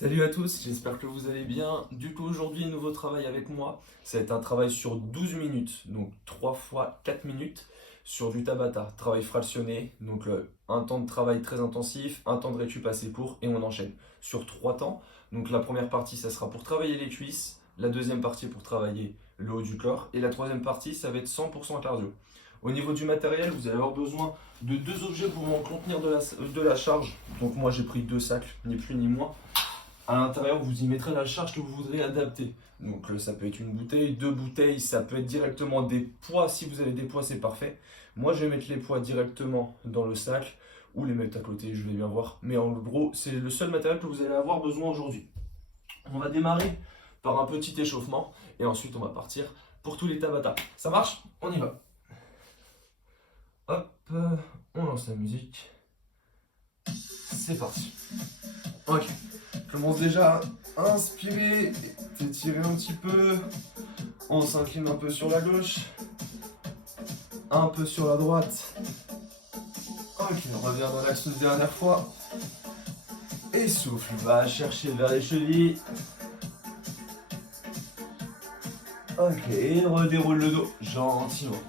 Salut à tous, j'espère que vous allez bien. Du coup, aujourd'hui, nouveau travail avec moi. Ça va être un travail sur 12 minutes, donc 3 fois 4 minutes sur du Tabata. Travail fractionné, donc un temps de travail très intensif, un temps de récup assez court et on enchaîne sur 3 temps. Donc la première partie, ça sera pour travailler les cuisses, la deuxième partie pour travailler le haut du corps et la troisième partie, ça va être 100% cardio. Au niveau du matériel, vous allez avoir besoin de deux objets pour contenir de la charge. Donc moi, j'ai pris 2 sacs, ni plus ni moins. À l'intérieur, vous y mettrez la charge que vous voudrez adapter. Donc ça peut être une bouteille, 2 bouteilles, ça peut être directement des poids. Si vous avez des poids, c'est parfait. Moi, je vais mettre les poids directement dans le sac ou les mettre à côté, je vais bien voir. Mais en gros, c'est le seul matériel que vous allez avoir besoin aujourd'hui. On va démarrer par un petit échauffement et ensuite on va partir pour tous les Tabata. Ça marche? On y va. Hop, on lance la musique. C'est parti. Ok. Commence déjà à inspirer, t'étirer un petit peu. On s'incline un peu sur la gauche, un peu sur la droite. Ok, on revient dans l'axe de dernière fois. Et souffle, va chercher vers les chevilles. Ok, et redéroule le dos gentiment.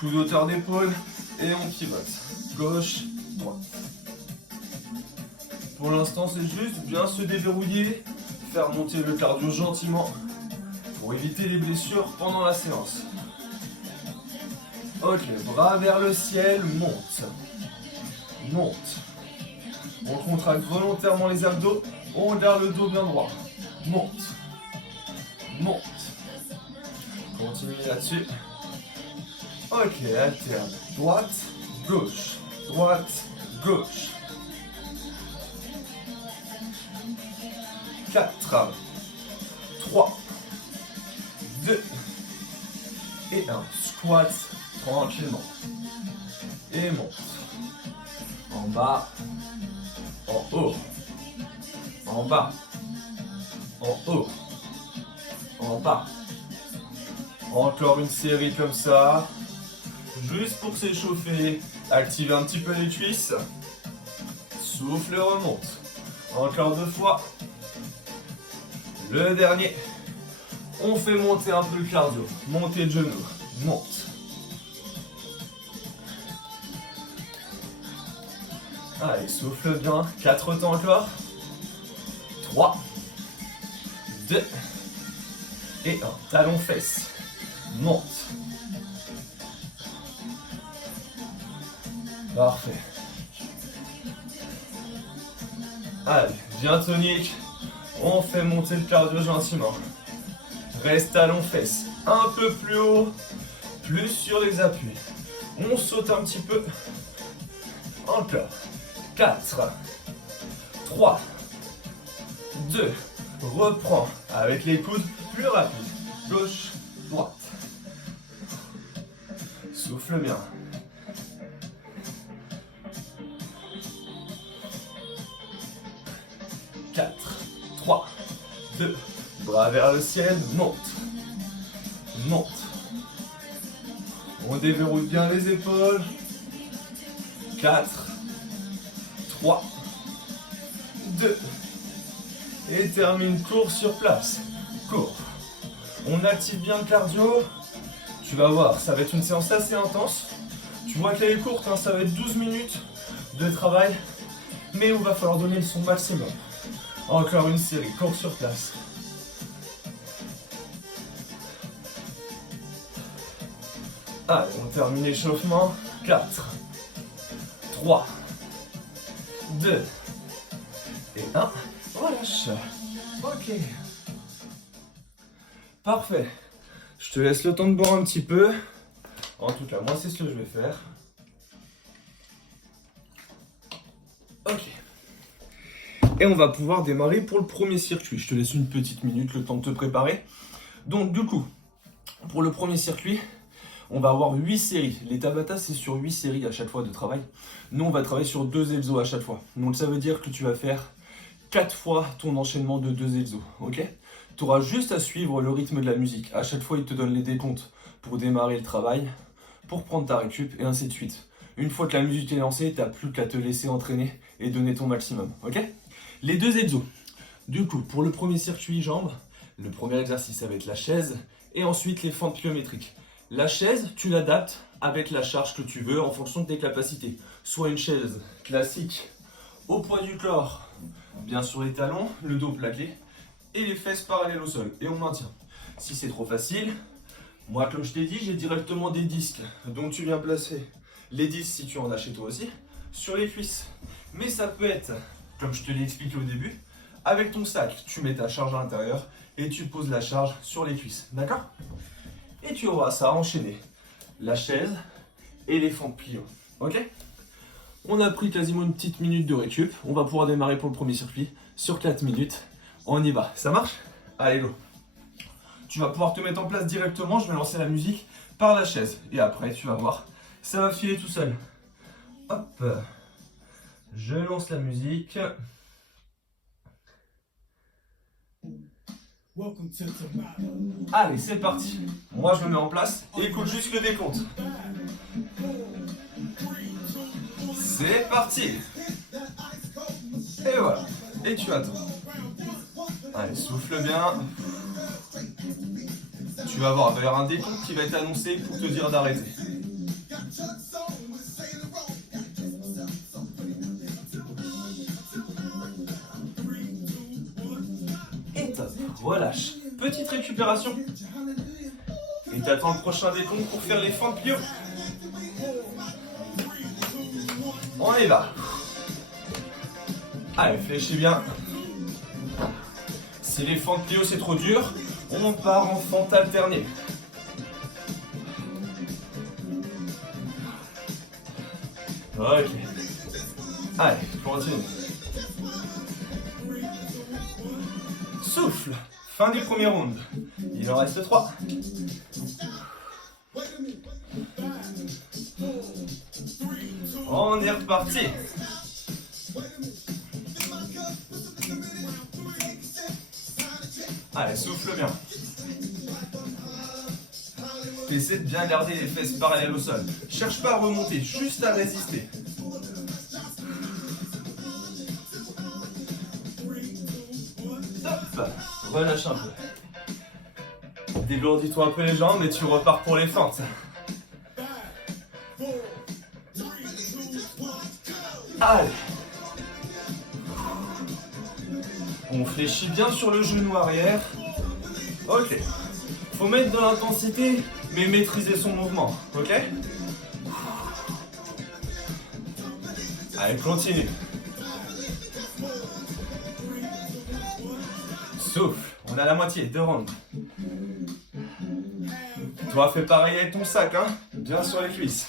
Coup d'auteur d'épaule et on pivote. Gauche, droite. Pour l'instant, c'est juste bien se déverrouiller, faire monter le cardio gentiment pour éviter les blessures pendant la séance. Ok, bras vers le ciel, monte. Monte. On contracte volontairement les abdos, on garde le dos bien droit. Monte. Monte. Continue là-dessus. Ok, alterne. Droite, gauche. Droite, gauche. 4, 3, 2 et 1. Squat tranquillement. Et monte. En bas, en haut, en bas, en haut, en bas. Encore une série comme ça. Juste pour s'échauffer. Activez un petit peu les cuisses. Souffle, remonte. Encore 2 fois. Le dernier, on fait monter un peu le cardio. Montée de genoux, monte. Allez, souffle bien. 4 temps encore. 3, 2 et 1. Talon fesse. Monte. Parfait. Allez, bien tonique. On fait monter le cardio gentiment. Reste talon fesse. Un peu plus haut. Plus sur les appuis. On saute un petit peu. Encore. 4, 3, 2. Reprends avec les coudes plus rapides. Gauche, droite. Souffle bien. Quatre, 3, 2, bras vers le ciel, monte. Monte. On déverrouille bien les épaules. 4, 3, 2. Et termine court sur place. Court. On active bien le cardio. Tu vas voir, ça va être une séance assez intense. Tu vois qu'elle est courte, hein, ça va être 12 minutes de travail. Mais il va falloir donner son maximum. Encore une série, court sur place. Allez, on termine l'échauffement. 4, 3, 2 et 1. Relâche. Ok. Parfait. Je te laisse le temps de boire un petit peu. En tout cas, moi, c'est ce que je vais faire. Ok. Et on va pouvoir démarrer pour le premier circuit. Je te laisse une petite minute, le temps de te préparer. Donc, du coup, pour le premier circuit, on va avoir 8 séries. Les Tabata, c'est sur 8 séries à chaque fois de travail. Nous, on va travailler sur 2 exos à chaque fois. Donc, ça veut dire que tu vas faire 4 fois ton enchaînement de 2 exos. Ok? Tu auras juste à suivre le rythme de la musique. À chaque fois, il te donne les décomptes pour démarrer le travail, pour prendre ta récup, et ainsi de suite. Une fois que la musique est lancée, tu n'as plus qu'à te laisser entraîner et donner ton maximum. Ok? Les 2 exos. Du coup, pour le premier circuit jambes, le premier exercice, ça va être la chaise et ensuite les fentes pliométriques. La chaise, tu l'adaptes avec la charge que tu veux en fonction de tes capacités. Soit une chaise classique au poids du corps, bien sur les talons, le dos plaqué et les fesses parallèles au sol. Et on maintient. Si c'est trop facile, moi comme je t'ai dit, j'ai directement des disques. Donc tu viens placer les disques, si tu en as chez toi aussi, sur les cuisses. Mais ça peut être, comme je te l'ai expliqué au début, avec ton sac, tu mets ta charge à l'intérieur et tu poses la charge sur les cuisses. D'accord? Et tu auras ça enchaîné. La chaise et les fentes plio. Ok? On a pris quasiment une petite minute de récup. On va pouvoir démarrer pour le premier circuit sur 4 minutes. On y va. Ça marche? Allez, go. Tu vas pouvoir te mettre en place directement. Je vais lancer la musique par la chaise. Et après, tu vas voir, ça va filer tout seul. Hop. Je lance la musique. Allez, c'est parti. Moi, je me mets en place. Écoute juste le décompte. C'est parti. Et voilà. Et tu attends. Allez, souffle bien. Tu vas voir, il va y avoir un décompte qui va être annoncé pour te dire d'arrêter. Et top. Relâche. Petite récupération. Et tu attends le prochain décompte pour faire les fentes plio. On y va. Allez, fléchis bien. Si les fentes plio c'est trop dur, on part en fente alternée. Ok. Allez, continue. Souffle. Fin du premier round. Il en reste 3. On est reparti. Allez, souffle bien. Essaie de bien garder les fesses parallèles au sol. Cherche pas à remonter, juste à résister. Top. Relâche un peu. Dégourdis-toi un peu les jambes et tu repars pour les fentes. Allez. On fléchit bien sur le genou arrière. Ok. Faut mettre de l'intensité, mais maîtriser son mouvement. Ok? Allez, continue. Souffle. On a la moitié, 2 rounds. Toi, fais pareil avec ton sac, hein? Bien sur les cuisses.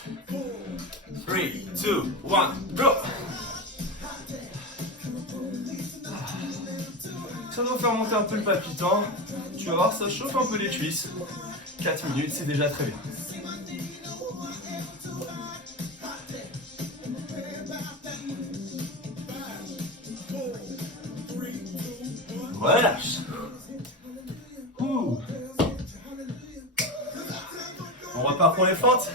3, 2, 1, go! Ça doit faire monter un peu le palpitant. Tu vas voir, ça chauffe un peu les cuisses. 4 minutes, c'est déjà très bien. Relâche. On repart pour les fentes.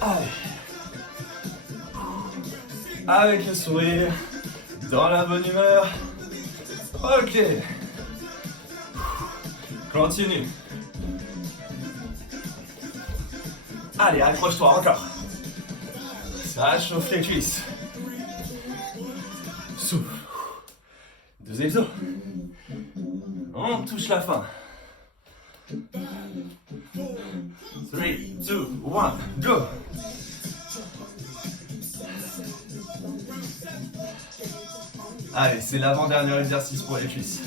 Allez. Avec le sourire, dans la bonne humeur. Ok. Continue. Allez, accroche-toi encore. Ça chauffe les cuisses. Souffle. 2 exos. On touche la fin. 3, 2, 1, go! Allez, c'est l'avant-dernier exercice pour les cuisses.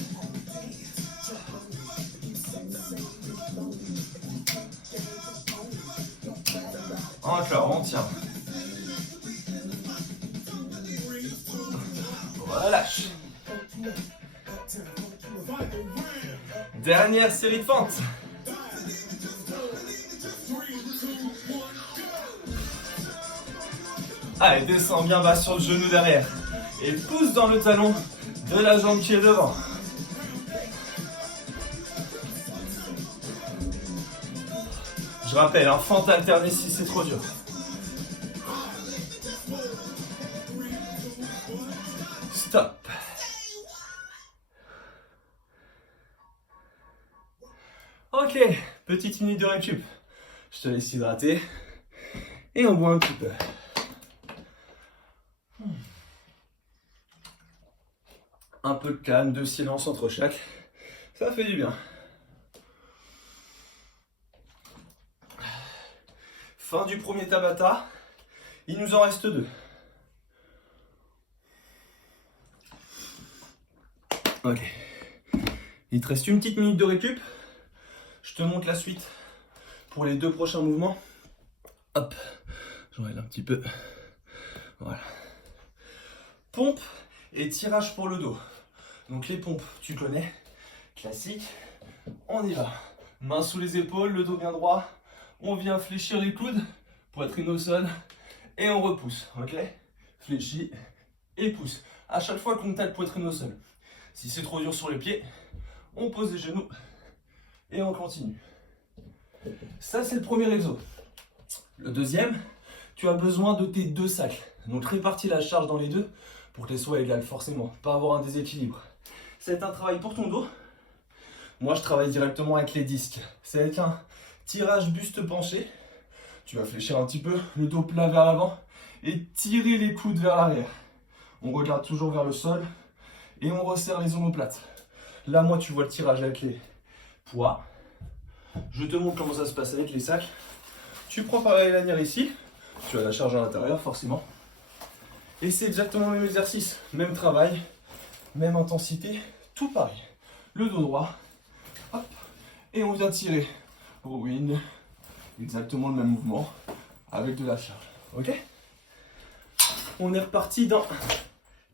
Encore, on tient. Relâche. Dernière série de fentes. Allez, descends bien bas sur le genou derrière. Et pousse dans le talon de la jambe qui est devant. Je rappelle, un fente alternée si c'est trop dur. Stop. Ok, petite minute de récup. Je te laisse hydrater. Et on boit un petit peu. Un peu de calme, de silence entre chaque. Ça fait du bien. Fin du premier Tabata. Il nous en reste 2. Ok. Il te reste une petite minute de récup. Je te montre la suite pour les 2 prochains mouvements. Hop. J'enlève un petit peu. Voilà. Pompe et tirage pour le dos. Donc les pompes, tu connais. Classique. On y va. Main sous les épaules, le dos bien droit. On vient fléchir les coudes. Poitrine au sol. Et on repousse. Ok? Fléchis et pousse. À chaque fois, contact poitrine au sol. Si c'est trop dur sur les pieds, on pose les genoux et on continue. Ça, c'est le premier exo. Le deuxième, tu as besoin de tes 2 sacs. Donc répartis la charge dans les deux pour que les soient égales, forcément, pas avoir un déséquilibre. C'est un travail pour ton dos. Moi, je travaille directement avec les disques. C'est avec un tirage buste penché. Tu vas fléchir un petit peu, le dos plat vers l'avant et tirer les coudes vers l'arrière. On regarde toujours vers le sol et on resserre les omoplates. Là, moi, tu vois le tirage avec les poids. Je te montre comment ça se passe avec les sacs. Tu prends pareil la lanière ici. Tu as la charge à l'intérieur, forcément. Et c'est exactement le même exercice. Même travail, même intensité, tout pareil. Le dos droit. Hop. Et on vient tirer. Rowing. Exactement le même mouvement avec de la charge. Ok? On est reparti dans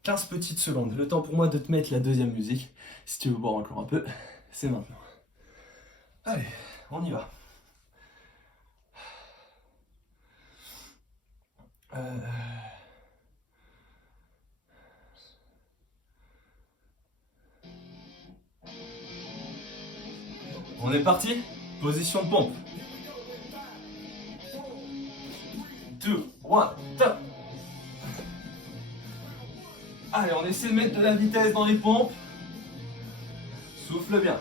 15 petites secondes. Le temps pour moi de te mettre la deuxième musique. Si tu veux boire encore un peu, c'est maintenant. Allez, on y va. On est parti. Position de pompe. 2, 1, top. Allez, on essaie de mettre de la vitesse dans les pompes. Souffle bien.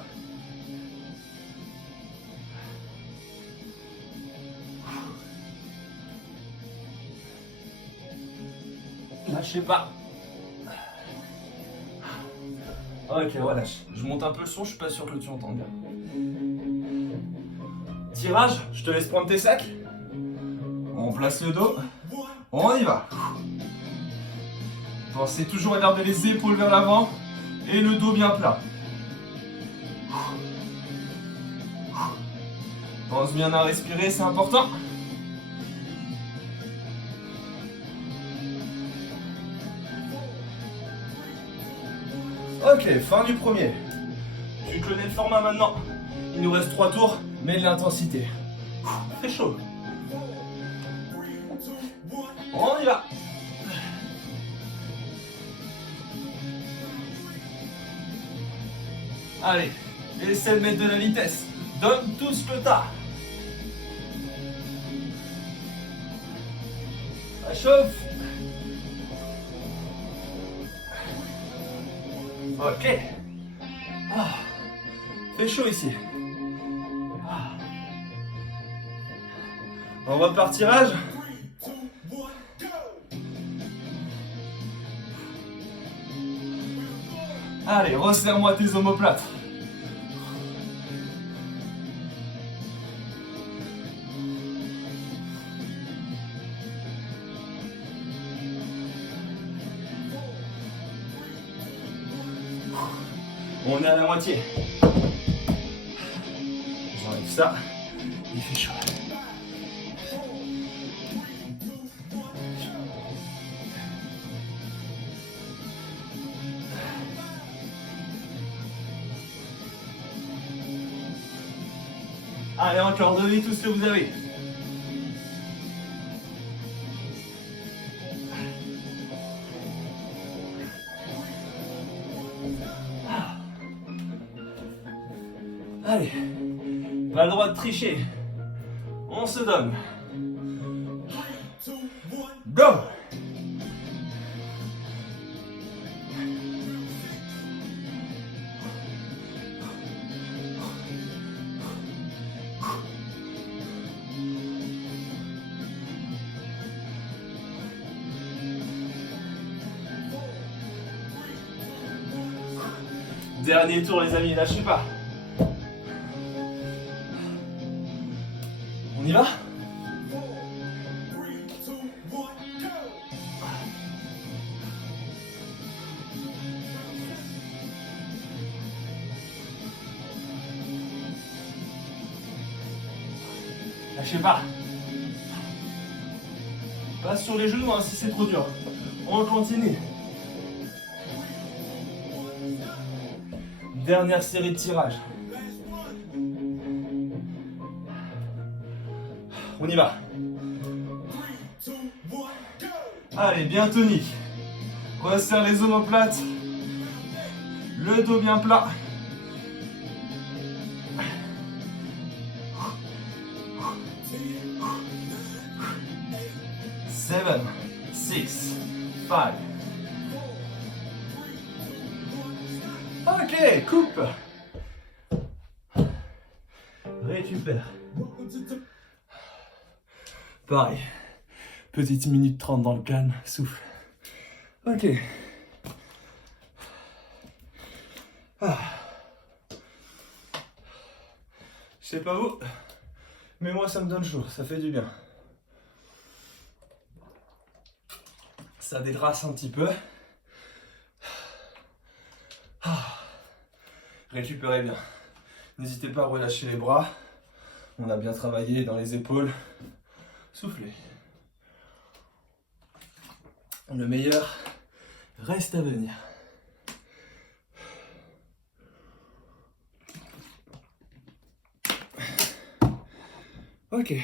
Lâchez pas. Ok, voilà. Je monte un peu le son, je suis pas sûr que tu entends bien. Tirage, je te laisse prendre tes sacs. On place le dos. On y va. Pensez toujours à garder les épaules vers l'avant et le dos bien plat. Pense bien à respirer, c'est important. Ok, fin du premier. Tu connais le format maintenant. Il nous reste 3 tours, mais de l'intensité. C'est chaud. On y va. Allez, essaie de mettre de la vitesse. Donne tout ce que t'as. Ça chauffe. Ok. Ah, fait chaud ici. Ah. On repart tirage. Allez, resserre-moi tes omoplates. On est à la moitié. J'enlève ça. Il fait chaud. Allez, encore, donnez tout ce que vous avez. Allez, pas le droit de tricher. On se donne. Go! Dernier tour les amis, lâchez pas. On y va? Lâchez pas. Pas sur les genoux hein, si c'est trop dur. On continue. Dernière série de tirages. On y va. Allez, bien tonique. Resserre les omoplates. Le dos bien plat. 7, 6, 5. Ok, coupe. Récupère. Pareil. Petite minute 30 dans le calme, souffle. Ok. Ah. Je sais pas vous, mais moi ça me donne chaud, ça fait du bien. Ça dégrasse un petit peu. Récupérez bien. N'hésitez pas à relâcher les bras. On a bien travaillé dans les épaules. Soufflez. Le meilleur reste à venir. Ok.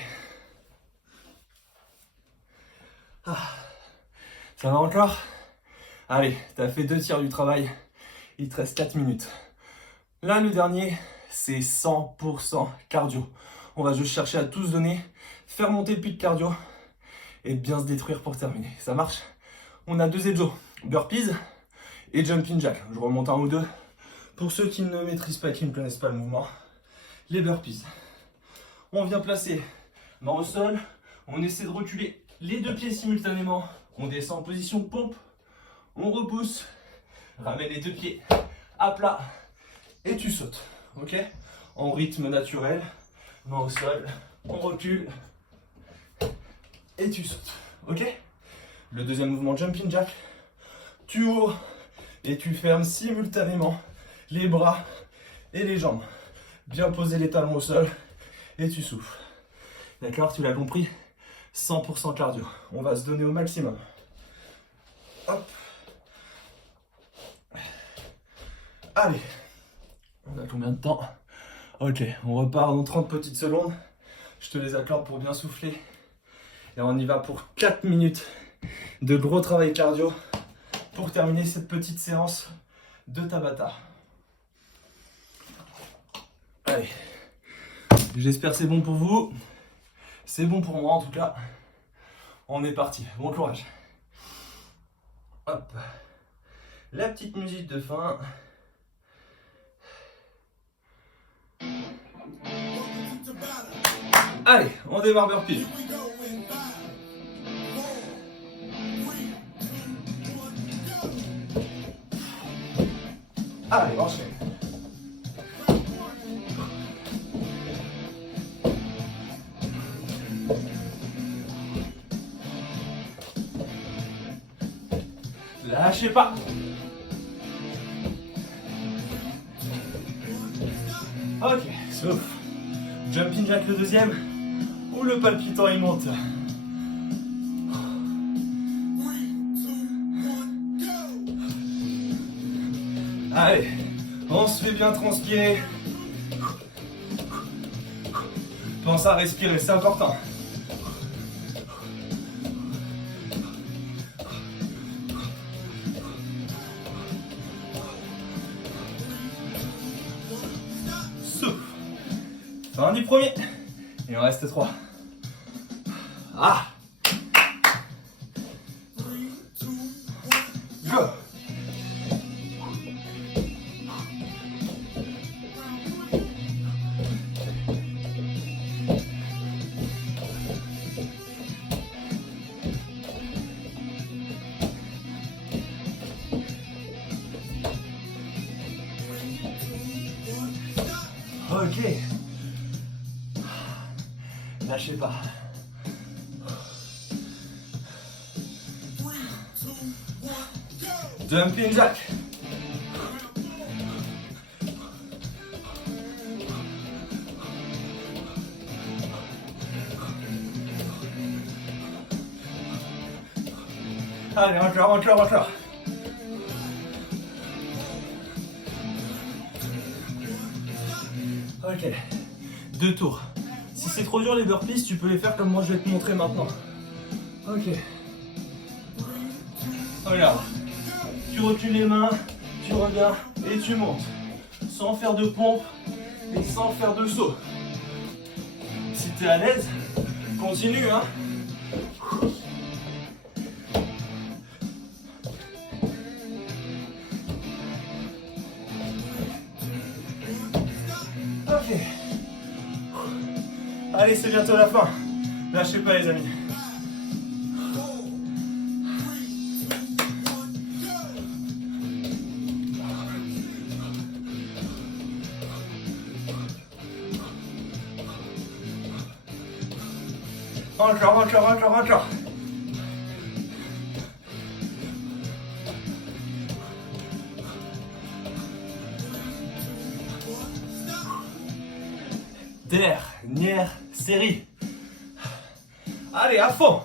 Ça va encore? Allez, t'as fait 2 tiers du travail. Il te reste 4 minutes. Là, le dernier, c'est 100% cardio. On va juste chercher à tout se donner, faire monter le pic de cardio et bien se détruire pour terminer. Ça marche? On a 2 exos, burpees et jumping jack. Je remonte un ou deux. Pour ceux qui ne maîtrisent pas, qui ne connaissent pas le mouvement, les burpees. On vient placer main au sol, on essaie de reculer les 2 pieds simultanément. On descend en position de pompe, on repousse, ramène les 2 pieds à plat et tu sautes, ok? En rythme naturel, main au sol, on recule et tu sautes, ok? Le deuxième mouvement, jumping jack, tu ouvres et tu fermes simultanément les bras et les jambes. Bien poser les talons au sol et tu souffles. D'accord, tu l'as compris? 100% cardio. On va se donner au maximum. Hop. Allez. On a combien de temps? Ok, on repart dans 30 petites secondes. Je te les accorde pour bien souffler. Et on y va pour 4 minutes de gros travail cardio pour terminer cette petite séance de Tabata. Allez. J'espère que c'est bon pour vous. C'est bon pour moi en tout cas. On est parti. Bon courage. Hop. La petite musique de fin. Allez, on démarre burpee. Allez, enchaîne. Lâchez pas. Ok, souffle. Jumping jack le deuxième. Ou le palpitant il monte. Allez, on se fait bien transpirer. Pense à respirer, c'est important. Souffle. Fin du premier. Il en reste 3. Ah! Go! Ok. Lâchez pas. Jumping jack. Allez, encore. Ok, 2 tours. Si c'est trop dur les burpees, tu peux les faire comme moi je vais te montrer maintenant. Ok. Regarde. Tu recules les mains, tu reviens et tu montes. Sans faire de pompe et sans faire de saut. Si tu es à l'aise, continue, hein. Ok. Allez, c'est bientôt la fin. Lâchez pas les amis. Encore. Dernière série. Allez, à fond.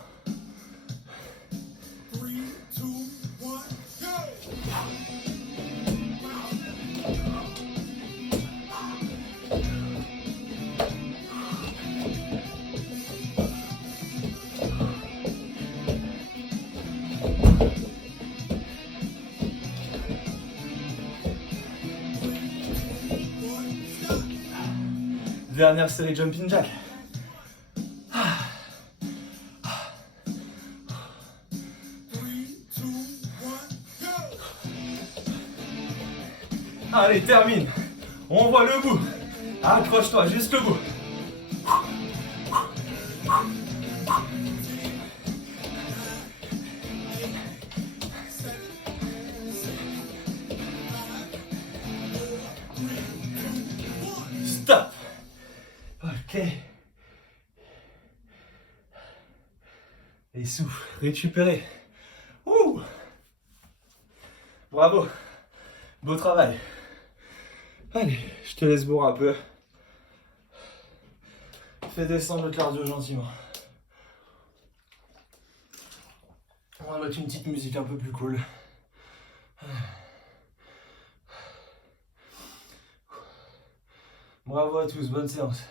Dernière série jumping jack. Allez, termine. On voit le bout. Accroche-toi jusqu'au bout. Stop. Ok. Et souffle, récupérer. Ouh. Bravo. Beau travail. Allez, je te laisse boire un peu. Fais descendre le cardio gentiment. On va mettre une petite musique un peu plus cool. Bravo à tous, bonne séance.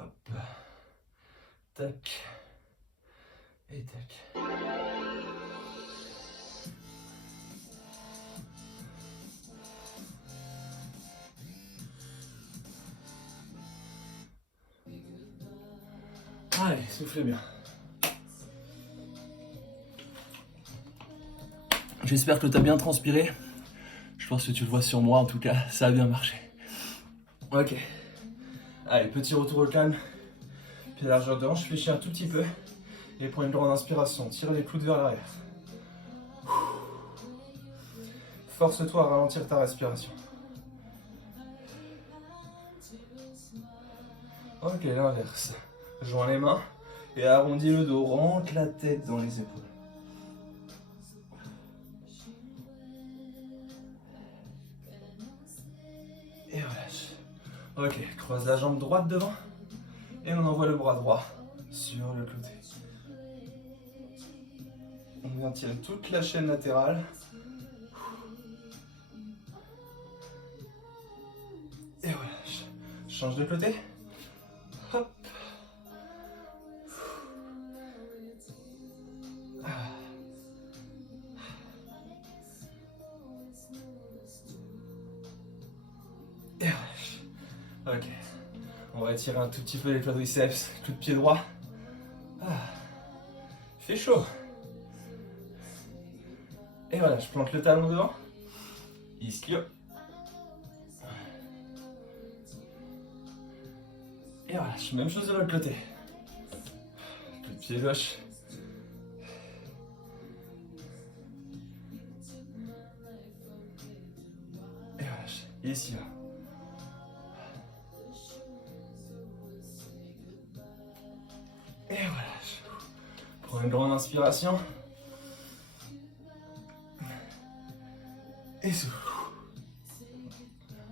Hop. Tac. Et tac. Allez, soufflez bien. J'espère que tu as bien transpiré. Je pense que tu le vois sur moi, en tout cas, ça a bien marché. Ok. Allez, petit retour au calme. Pied largeur de hanche, fléchis un tout petit peu. Et prends une grande inspiration. Tire les coudes vers l'arrière. Force-toi à ralentir ta respiration. Ok, l'inverse. Joins les mains et arrondis le dos. Rentre la tête dans les épaules. Et relâche. Ok, croise la jambe droite devant. Et on envoie le bras droit sur le côté. On vient tirer toute la chaîne latérale. Et relâche. Change de côté. Hop. Et relâche. Ok. On va étirer un tout petit peu les quadriceps. Coup de pied droit. Fait chaud. Et voilà, je plante le talon devant. Ischio. Et voilà, je fais même chose de l'autre côté. Coup de pied gauche. Ici. Et voilà. Prends une grande inspiration. Et souffle.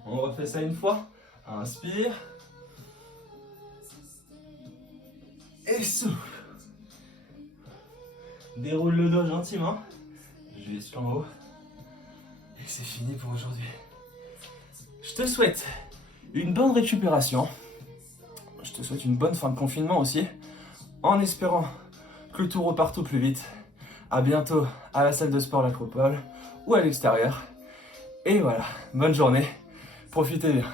On refait ça une fois. Inspire. Et souffle. Déroule le dos gentiment. Jusqu'en haut. Et c'est fini pour aujourd'hui. Je te souhaite une bonne récupération. Je te souhaite une bonne fin de confinement aussi. En espérant que tout reparte au plus vite. À bientôt à la salle de sport L'Acropole ou à l'extérieur. Et voilà, bonne journée. Profitez bien.